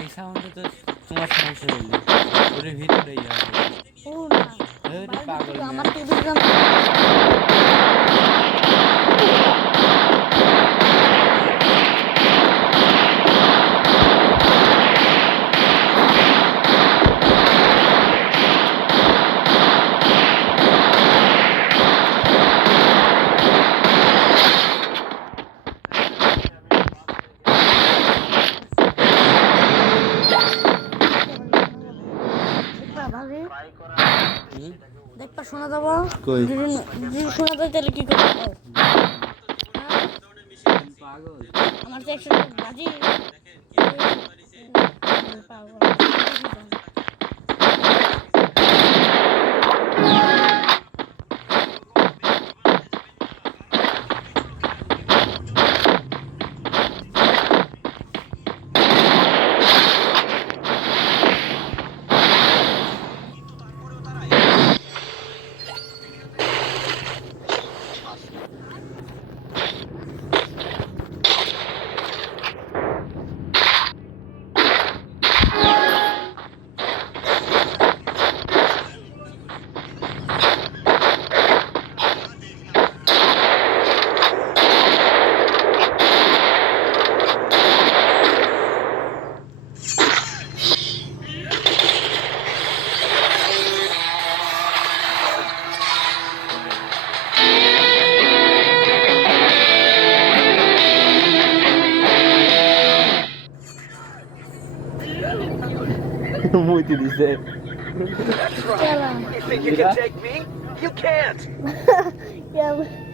এই সাউন্ডে তো তোমার সমস্যা হইলে ওর ভিতরেই যাবে। ও না আরে পাগল আমার মেয়ে। টিভি ভাবি হুম? দেখবা শোনা যাবো কই যদি শোনা যায় তাহলে কি করবো পাগল? আমার তো একশো বাজি পাগল মুইতে দিছে। That's right. You think you can take me? You can't. Yeah.